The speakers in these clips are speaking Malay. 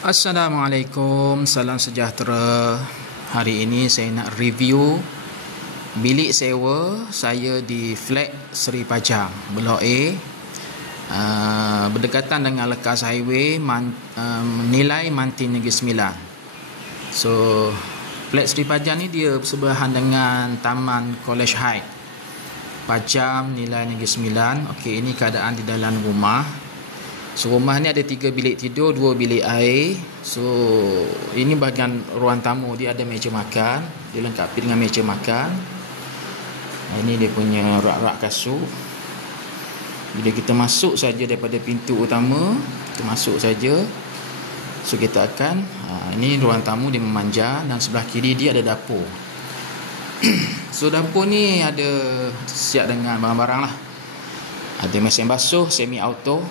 Assalamualaikum, salam sejahtera. Hari ini saya nak review bilik sewa saya di flat Seri Pajang, Blok A, berdekatan dengan Lekas Highway, nilai Mantin Negeri Sembilan. So, flat Seri Pajang ni dia bersebelahan dengan Taman College Heights, Pajang, nilai Negeri Sembilan. Okey, ini keadaan di dalam rumah. So, rumah ni ada 3 bilik tidur, 2 bilik air. So, ini bahagian ruang tamu. Dia ada meja makan, dilengkapi dengan meja makan. Ini dia punya rak-rak kasut. Bila kita masuk saja daripada pintu utama, kita masuk saja. So, kita akan ini ruang tamu, dia memanjang. Dan sebelah kiri dia ada dapur. So, dapur ni ada siap dengan barang-barang lah. Ada mesin basuh semi auto,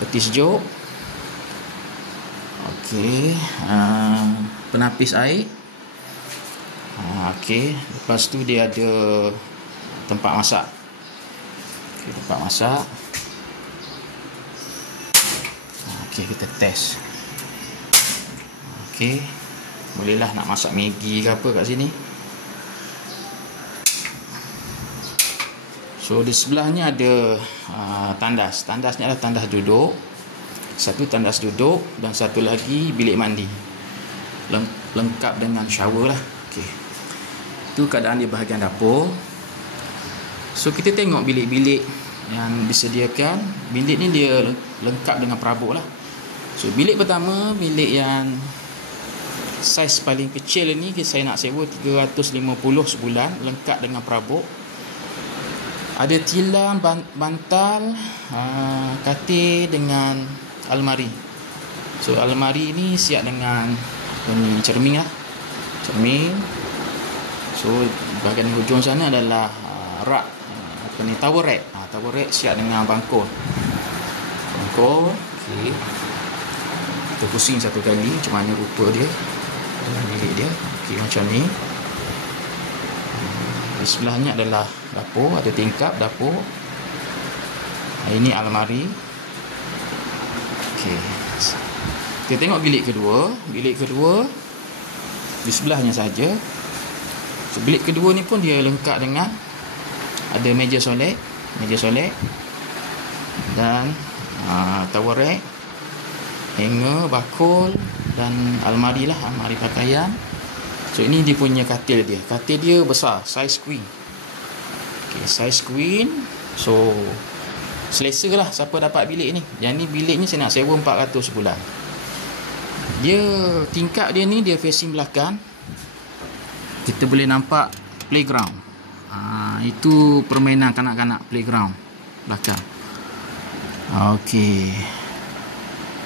peti sejuk, okey, penapis air, okey. Lepas tu dia ada tempat masak, okey, tempat masak. Okey, kita test. Okey, bolehlah nak masak Maggi ke apa kat sini. So, di sebelahnya ada tandas. Tandas ni adalah tandas duduk. Satu tandas duduk dan satu lagi bilik mandi. Lengkap dengan shower lah. Okey. Itu keadaan di bahagian dapur. So, kita tengok bilik-bilik yang disediakan. Bilik ni dia lengkap dengan perabot lah. So, bilik pertama, bilik yang saiz paling kecil ni, saya nak sewa 350 sebulan, lengkap dengan perabot. Ada tilam, bantal, katil dengan almari. So, almari ni siap dengan cermin lah. Cermin. So, bahagian hujung sana adalah rak, tower rack. Tower rack siap dengan bangkol. Bangkol. Okay. Kita pusing satu kali macam mana rupa dia dalam bilik dia. Okay, macam ni. Di sebelahnya adalah dapur, ada tingkap dapur. Ini almari. Okey. Kita tengok bilik kedua. Bilik kedua di sebelahnya saja. So, bilik kedua ni pun dia lengkap dengan ada meja solek, dan tower rack, hanger, bakul dan almari lah, almari pakaian. So, ini dia punya katil dia. Katil dia besar, saiz queen. Okay, saiz queen. So, selesa lah siapa dapat bilik ni. Yang ni bilik ni saya nak sewa 400 sebulan. Dia, tingkap dia ni dia facing belakang. Kita boleh nampak playground. Itu permainan kanak-kanak, playground belakang. Okey.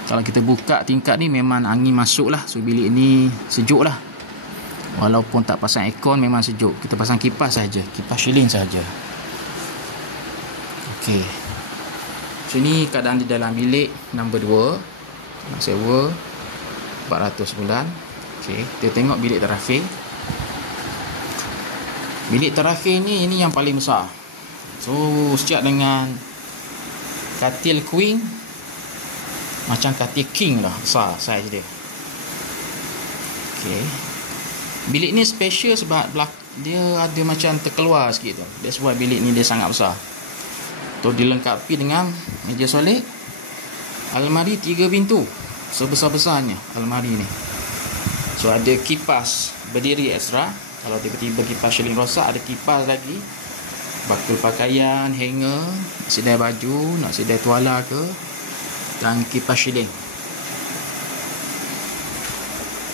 Kalau kita buka tingkap ni memang angin masuk lah. So, bilik ni sejuk lah. Walaupun tak pasang aircon memang sejuk. Kita pasang kipas saja, kipas ceiling saja. Okey. So, ini keadaan di dalam bilik nombor 2. Nak sewa 400 bulan. Okey, kita tengok bilik terakhir. Bilik terakhir ni ini yang paling besar. So, siap dengan katil queen. Macam katil king lah, besar saiz dia. Okey. Bilik ni special sebab dia ada macam terkeluar sikit tu. That's why bilik ni dia sangat besar. Tu dilengkapi dengan meja solek, almari 3 pintu, sebesar-besarnya almari ni. So, ada kipas berdiri ekstra. Kalau tiba-tiba kipas ceiling rosak, ada kipas lagi. Bakul pakaian, hanger, nak sedai baju, nak sedai tuala ke, dan kipas ceiling.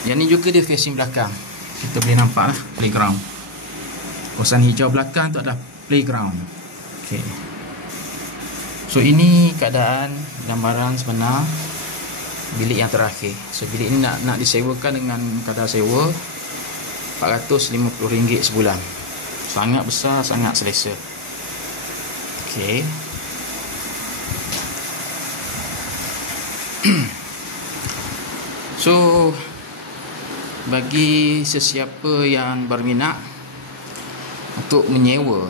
Yang ni juga dia facing belakang. Kita boleh nampak lah playground. Kawasan hijau belakang tu adalah playground. Okay. So, ini keadaan gambaran sebenar bilik yang terakhir. So, bilik ini nak disewakan dengan kadar sewa RM450 sebulan. Sangat besar, sangat selesa. Okay. So, bagi sesiapa yang berminat untuk menyewa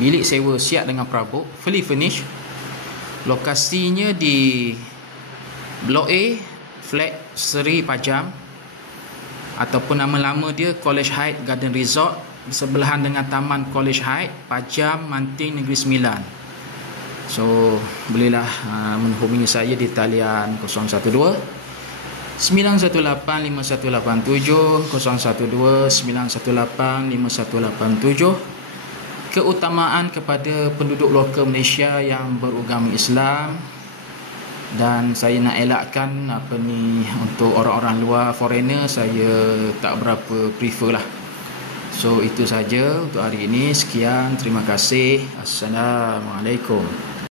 bilik sewa siap dengan perabot, fully furnished, lokasinya di Blok A, flat Seri Pajam, ataupun nama lama dia College Heights Garden Resort, bersebelahan dengan Taman College Heights, Pajam, Manting, Negeri Sembilan. So bolehlah menghubungi saya di talian 012 918 5187, 012 918 5187. Keutamaan kepada penduduk lokal Malaysia yang beragama Islam, dan saya nak elakkan untuk orang-orang luar, foreigner, saya tak berapa prefer lah. So itu saja untuk hari ini. Sekian, terima kasih. Assalamualaikum.